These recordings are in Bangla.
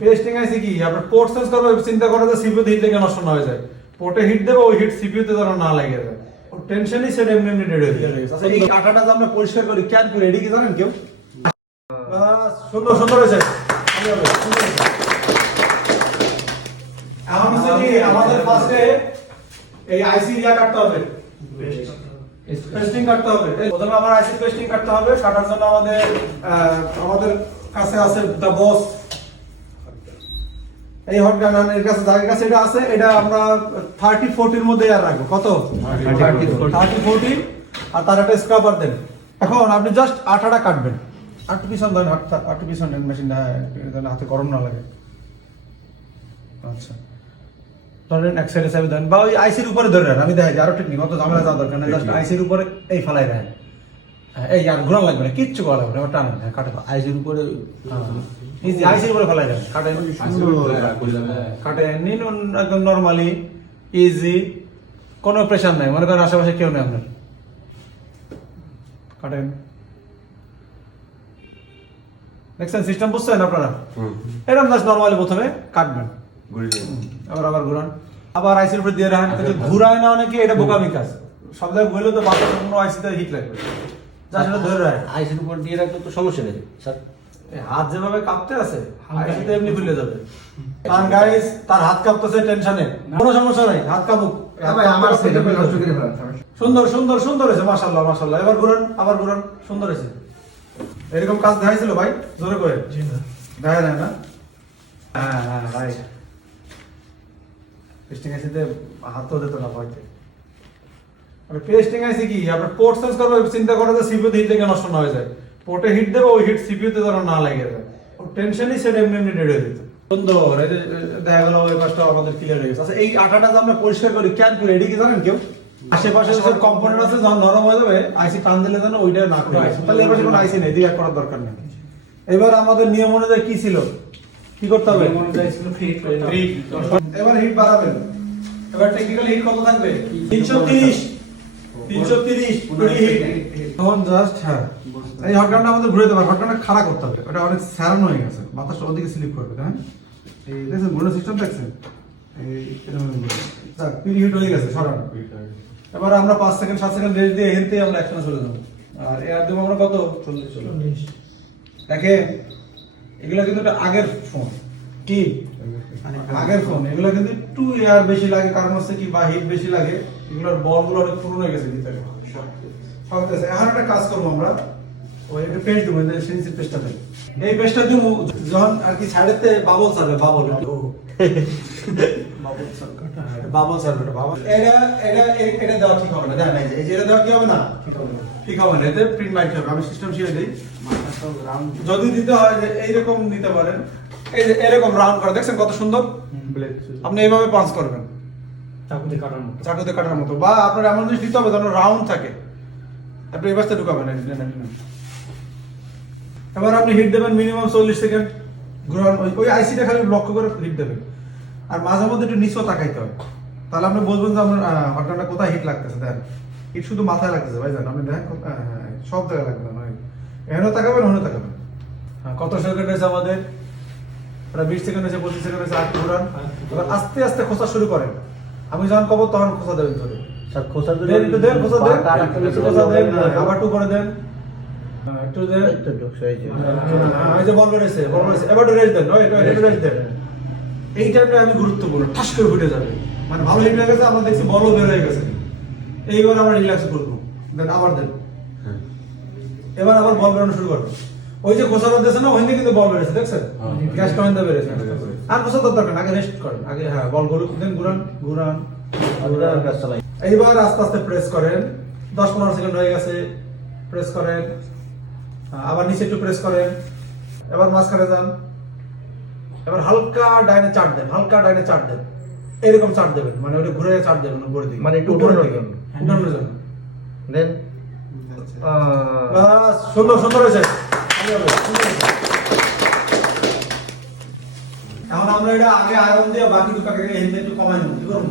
টেস্টিং আইসি কি আপনার পোর্ট সেন্স করবে, চিন্তা করে যে সিপিইউ তে হিট লেগে নষ্ট না হয়ে যায়। পোর্টে হিট দেবে, ওই হিট সিপিইউ তে যেন না লাগে যায়। ও টেনশনই সেটা এমনি এমনি ডেড হয়ে যায়। আচ্ছা এই কাঁটাটা যে আমরা পরিষ্কার করি কেন করি এডি কি জানেন কেউ? বাস সুন্দর সুন্দর হয়েছে। এখন হচ্ছে কি আমাদের ফার্স্টে এই আইসি ইয়া কাটতে হবে, পেস্টিং কাটতে হবে। প্রথমে আমার আইসি পেস্টিং কাটতে হবে। কাটার জন্য আমাদের কাছে আছে দা বস, এই হট গান এর কাছে যার কাছে এটা আছে, এটা আমরা 30-40 এর মধ্যে আর রাখবো। কত 30-40 আর তার একটা স্ক্রাবার দেন। এখন আপনি জাস্ট আটাটা কাটবেন, আটু পিছন দেন, আটু পিছন দেন, মেশিনটা হাতে গরম না লাগে। আচ্ছা ধরেন এক সাইডে সাইড দেন বা ওই আইসির উপরে ধরে রাখেন। আমি দেখাই আরো টেকনিক, অত ঝামেলা যাওয়া দরকার নেই। জাস্ট আইসির উপরে এই ফেলাই রাখেন, এই আর ঘোরা লাগবে না, কিচ্ছু করা লাগবে না, এবার টানেন। হ্যাঁ কাটেন আইসির উপরে, ইজি আইসির উপরে ফেলাই রাখেন, কাটেন কাটেন নিন একদম নরমালি ইজি, কোনো প্রেশার নাই। মনে করেন আশেপাশে কেউ নেই আপনার, কাটেন। দেখছেন সিস্টেম বুঝছেন আপনারা? এরকম জাস্ট নরমালি প্রথমে কাটবেন, আবার ঘুরান, আবার আইসির উপরে দিয়ে রাখেন। কিন্তু ঘুরায় না অনেকে, এটা বোকামি কাজ। সব জায়গায় ঘুরলে তো বাচ্চা কোনো আইসিতে হিট লাগবে, যা সেটা ধরে রাখেন। আইসির উপর দিয়ে রাখলে তো সমস্যা নেই স্যার। হাত যেভাবে কাঁপতে আছে আইসিতে এমনি খুলে যাবে। কারণ গাইস তার হাত কাঁপতেছে টেনশনে, কোনো সমস্যা নাই, হাত কাঁপুক। আমার সেটআপে নষ্ট করে ফেলাম। সুন্দর সুন্দর সুন্দর হয়েছে, মাশাআল্লাহ মাশাআল্লাহ। এবার ঘুরান, আবার ঘুরান, সুন্দর হয়েছে। এরকম কাজ দেখাইছিল ভাই জোরে করে? জি না, দেখা যায় না। হ্যাঁ হ্যাঁ ভাই, পেস্টিং আইসিতে হাতও দিত না ভয়তে। মানে পেস্টিং আইসি কি আপনার পোর্ট সেন্স করবে, চিন্তা করে যে সিপিইউ তে হিট লেগে নষ্ট না হয়ে যায়। পোর্টে হিট দেবে, ওই হিট সিপিইউ তে যেন না লাগে যায়। ও টেনশনই সেটা এমনি এমনি ডেড হয়ে যেত। সুন্দর, এই যে দেখা গেল ওই পাশটা আমাদের ক্লিয়ার হয়ে গেছে। আচ্ছা এই আটাটা যে আমরা পরিষ্কার করি কেন করি এডি কি জানেন কেউ? আশেপাশে যে কম্পোনেন্ট আছে যখন নরম হয়ে যাবে আইসি টান দিলে যেন ওইটা না করে, তাহলে এবার কোনো আইসি নেই, দিয়ে করার দরকার নেই। এবার আমাদের নিয়ম অনুযায়ী কি ছিল, কি করতে হবে? এবার হিট বাড়াবেন। এবার টেকনিক্যাল হিট কত থাকবে? 330 হিট। তখন জাস্ট হ্যাঁ এই হটগানটা আমাদের ঘুরে দেবে। হটগানটা খাড়া করতে হবে, ওটা অনেক স্যারান হয়ে গেছে, বাতাস ওদিকে স্লিপ করবে। হ্যাঁ এই দেখছেন ঘুরে সিস্টেম দেখছেন, এই পিরি হিট হয়ে গেছে সরান। এবার আমরা 5 সেকেন্ড 7 সেকেন্ড রেস্ট দিয়ে হেনতে আমরা অ্যাকশনে চলে যাবো। আর এর দেবো আমরা কত 40। দেখেন এগুলো কিন্তু একটা আগের ফোন, কি আগের ফোন, এগুলো কিন্তু একটু এয়ার বেশি লাগে। কারণ হচ্ছে কি বা হিট বেশি লাগে, এগুলোর বলগুলো অনেক পুরনো হয়ে গেছে ভিতরে। এখন একটা কাজ করবো আমরা, ওই একটা পেস্ট দেবো, সেন্সিটিভ পেস্টটা দেবো। এই পেস্টটা দিব যখন আর কি সাইডেতে বাবল ছাড়বে, বাবল এটা দেওয়া ঠিক হবে না। দেখেন এই যে এটা দেওয়া কি হবে না, ঠিক হবে না, এতে প্রিন্ট বাইট হবে। আমি সিস্টেম শিখে দিই, যদি দিতে হয় যে এইরকম নিতে পারেন, এই যে এরকম রাউন্ড করা, দেখছেন কত সুন্দর। আপনি এইভাবে পাঞ্চ করবেন চাকুতে কাটার মতো, বা আপনার এমন জিনিস দিতে হবে যেন রাউন্ড থাকে। আপনি এই বাসটা ঢুকাবেন। এবার আপনি হিট দেবেন মিনিমাম 40 সেকেন্ড ঘুরান। ওই আইসিটা খালি লক্ষ্য করে হিট দেবেন, আর মাঝে মধ্যে একটু নিচেও তাকাইতে হবে। তাহলে আপনি বুঝবেন যে আপনার হটগানটা কোথায় হিট লাগতেছে। দেখেন হিট শুধু মাথায় লাগতেছে ভাই, জান আপনি দেখেন সব জায়গায় লাগবে না, এখানেও তাকাবেন, ওখানেও তাকাবেন। হ্যাঁ কত সেকেন্ড হয়েছে আমাদের? প্রায় 20 সেকেন্ড হয়েছে, 25 সেকেন্ড হয়েছে। আর ঘুরান, এবার আস্তে আস্তে খোঁচা শুরু করেন। আমি যখন কব তখন খোঁচা দেবেন ধরে। স্যার খোসা দেন একটু দেন, খোঁচা দেন, খোঁচা দেন, আবার টু করে দেন, একটু দেন। এই যে বল বেরোছে, বল বেরোছে, এবার রেস্ট দেন, একটু রেস্ট দেন। এই টাইমটা আমি গুরুত্বপূর্ণ, ঠাস করে ফুটে যাবে। মানে ভালো হিট হয়ে গেছে, আমরা দেখছি বলও বের হয়ে গেছে। এইবার আমরা রিল্যাক্স করবো, দেন আবার দেন। এবার আবার বল বেরোনো শুরু করবো। ওই যে খোসা বেরোতেছে না, ওইখানে কিন্তু বল বেরোছে, দেখছেন গ্যাসটা ওইখানে বেরোছে। আর খোসা তো দরকার না, আগে রেস্ট করেন, আগে হ্যাঁ বল ঘুরুক, দেন ঘুরান ঘুরান। এইবার আস্তে আস্তে প্রেস করেন, 10-15 সেকেন্ড হয়ে গেছে, প্রেস করেন, আবার নিচে একটু প্রেস করেন, এবার মাঝখানে যান, এবার হালকা ডাইনে চাট দেন, হালকা ডাইনে চাট দেন, এরকম চাট দেবেন, মানে ওটা ঘুরে চাট দেবেন উপরের দিকে, মানে একটু উঠানোর জন্য। দেন বাস সুন্দর সুন্দর হয়েছে। এখন আমরা এটা আগে আয়রন দিয়ে বাকি দুটাকে হেলতে একটু কমাই নেব, কি করব?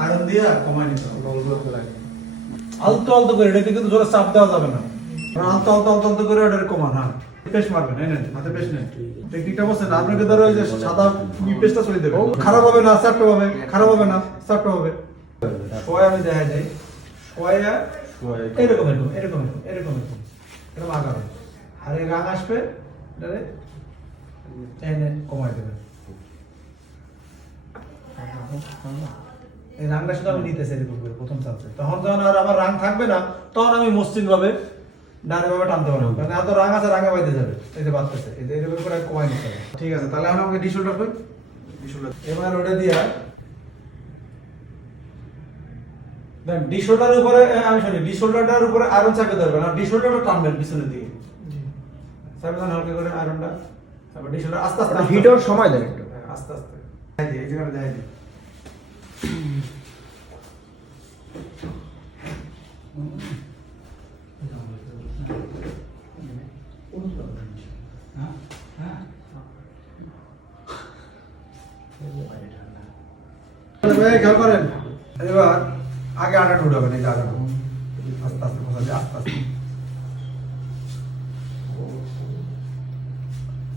আয়রন দিয়ে কমাই নিতে হবে আলতো আলতো করে, এটাকে কিন্তু জোরে চাপ দেওয়া যাবে না, আলতো আলতো আলতো আলতো করে এটা কমান। হ্যাঁ পেস্ট মারবেন, এই নেন, হাতে পেস্ট নেন। টেকনিকটা বলছেন, আপনাকে ধরো এই যে সাদা পেস্টটা ছড়িয়ে দেবেন। খারাপ হবে না, সাফট হবে, খারাপ হবে না, সাফট হবে। শোয়া আমি দেখা যায়, শোয়া এরকম এরকম এরকম এরকম এরকম এরকম আগাবে। আর এই রাং আসবে, এটারে এনে কমাই দেবেন। এই রাংটা শুধু আমি নিতেছি এরকম করে প্রথম চান্সে। তখন যখন আর আমার রাং থাকবে না, তখন আমি মসৃণ ভাবে ডানে ভাবে টানতে পারবো, কারণ এত রাং আছে, রাঙে বাইতে যাবে, এই যে বাড়তেছে, এই যে এরকম করে কমাই নিতে হবে। ঠিক আছে, তাহলে এখন আমাকে ডিশোল্ডার কই, ডিশোল্ডার এবার ওটা দিয়া দেন ডিশোল্ডারের উপরে, আমি শুনি ডিশোল্ডারটার উপরে আয়রন চাপে ধরবেন, আর ডিশোল্ডারটা টানবেন পিছনের দিকে, চাপে দেন হালকা করে আয়রনটা, তারপর ডিশোল্ডার আস্তে আস্তে হিট হওয়ার সময় দেন একটু। আস্তে আস্তে এই জায়গাটা দেখাই দিই। খেয়াল করেন, এবার আগে আটা ঢুকাবেন, এই যে আটা আস্তে আস্তে আস্তে আস্তে।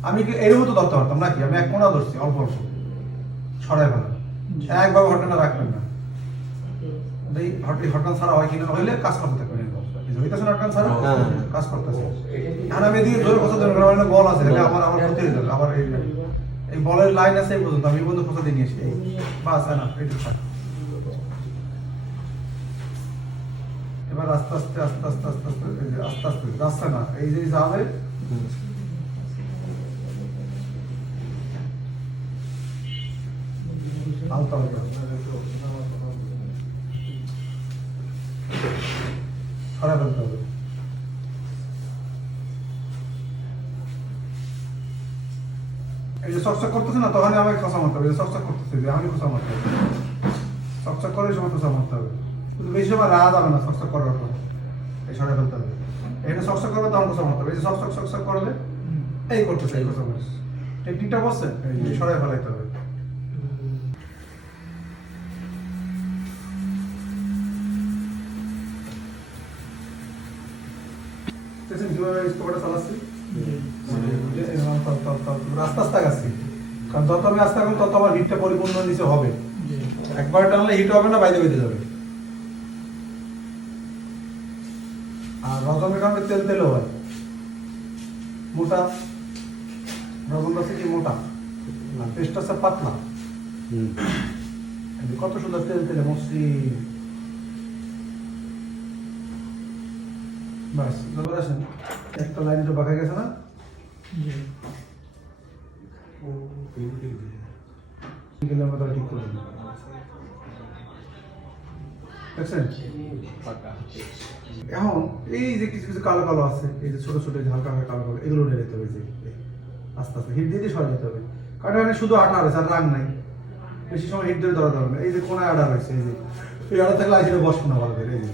আমি কি এর মতো ধরতে পারতাম নাকি? আমি এক কোনা ধরছি, অল্প অল্প ছড়াই ফেলা, একভাবে ঘটনা রাখবেন না। এই হটকান ছাড়া হয় কিনা, হইলে কাজ করতে থাকবেন এরকম। হইতেছে না হটকান ছাড়া, কাজ করতেছে। আর আমি এদিকে জোরে কথা দেবেন, কারণ বল আছে, এটা আমার ক্ষতি হয়ে যাবে। আবার এই বলের লাইন আছে এই পর্যন্ত, আমি এই পর্যন্ত কথা দিয়ে নিয়েছি, বাস না এটা থাক। এবার আস্তে আস্তে আস্তে আস্তে আস্তে আস্তে আস্তে আস্তে যাচ্ছে না, এই যে যাবে হালকা হালকা ছড়া ফেলতে হবে। এই যে চকচক করতেছে না, তখনই আমাকে খসা মারতে হবে। চকচক করতেছে, আমি খসা মারতে হবে, চকচক করে সময় খসা মারতে হবে। কিন্তু বেশি সময় রাহা যাবে না চকচক করার পর, এই ছড়া ফেলতে হবে। এখানে চকচক করবে, তখন খসা মারতে হবে। এই যে চকচক চকচক করবে, এই করতেছে, এই খসা মারছে। টেকনিকটা বলছেন, এই ছড়াই ফেলাইতে হবে। কিভাবে স্টোভটা চালাচ্ছি, আস্তে আস্তে আগাচ্ছি, কারণ যত আমি আস্তে আগাম তত আমার হিটটা পরিপূর্ণ নিচে হবে। একবার টানলে হিট হবে না, বাইরে বাইরে যাবে। আর রজনের কারণে তেল তেলও হয়, মোটা রজন আছে কি মোটা, আর পেস্টটা আছে পাতলা। কত সুন্দর তেল তেলে মসৃণ। বাস যখন আসেন একটা লাইন তো বাঁকা গেছে না, ঠিক করে দেখছেন। এখন এই যে কিছু কিছু কালো কালো আছে, এই যে ছোট ছোট হালকা হালকা কালো কালো, এগুলো উঠে যেতে হবে। যে আস্তে আস্তে হিট দিয়ে সরে যেতে হবে, কারণ এখানে শুধু আটা রয়েছে আর রাং নাই। বেশি সময় হিট দিয়ে ধরা যাবে না। এই যে কোনায় আটা রয়েছে, এই যে এই আটা থাকলে আইসিটা বসবো না ভালো করে। এই যে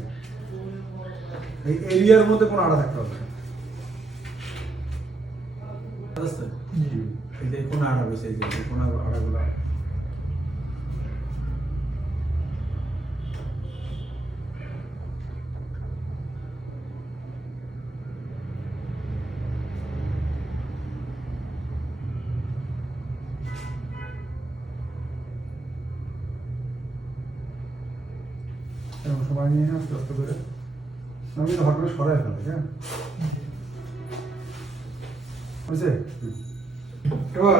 এই এরিয়ার মধ্যে কোনো আড়া থাকতে হবে, এই যে কোন আড়া রয়েছে, এই যে কোন আড়াগুলো সবাই নিয়ে আস্তে আস্তে করে আমি তো হট করে সরাই ফেলি। হ্যাঁ, বুঝছে? এবার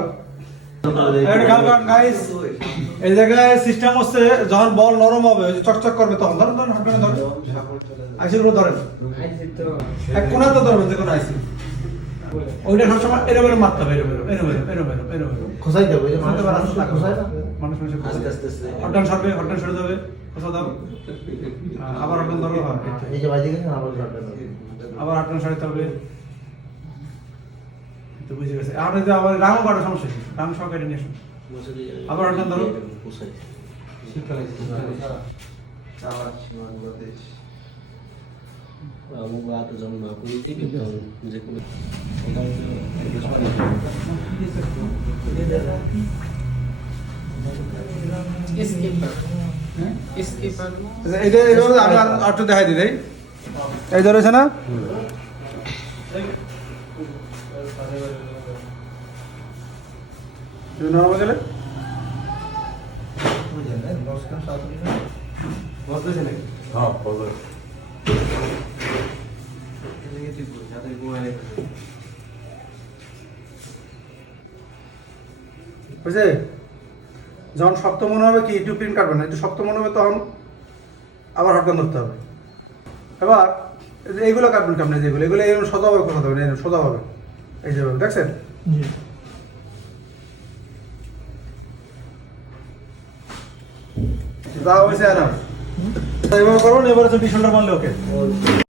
এই জায়গায় সিস্টেম হচ্ছে, যখন বল নরম হবে, চকচক করবে, তখন ধরেন ধরেন হট করে ধরেন, আইসির উপর ধরেন, এক কোনা তো ধরবেন, যে কোনো আইসি ওইটা সবসময় এরকম এরকম মারতে হবে, এরকম এরকম এরকম এরকম এরকম খোসাই দেবো, মানুষ হটডাউন সরবে, হটডাউন সরে যাবে, খোসা দাও, আবার হটডাউন ধরো, এই যে বাজে গেছে আবার আবার হটডাউন সরাইতে হবে। তো বুঝে গেছে। আর যদি আবার রাঙও কাটার সমস্যা নেই, রাং সহ কেটে নিয়ে আসুন, আবার হটডাউন ধরো। এটা এইভাবে আমি আর একটু দেখাই দিই। এই ধরেছে না, তুমি নরমে গেলে বুঝলেন না? নমস্কার, সাথে বসতেছে নাকি? হ্যাঁ বলো এদিকে তুই বল, যাতে ঘুমায় বুঝছে? যখন শক্ত মনে হবে কি একটু প্রিন্ট কাটবে না, একটু শক্ত মনে হবে তখন আবার হটগান ধরতে হবে। এবার এই যে এইগুলো কাটবেন কেমন, যেগুলো এগুলো এরকম সোজাভাবে কোথাও হবে, এরকম সোজাভাবে এই যেভাবে দেখছেন। যা হয়েছে আর এইভাবে করুন, এবারে তো ডিশনটা মারলে ওকে।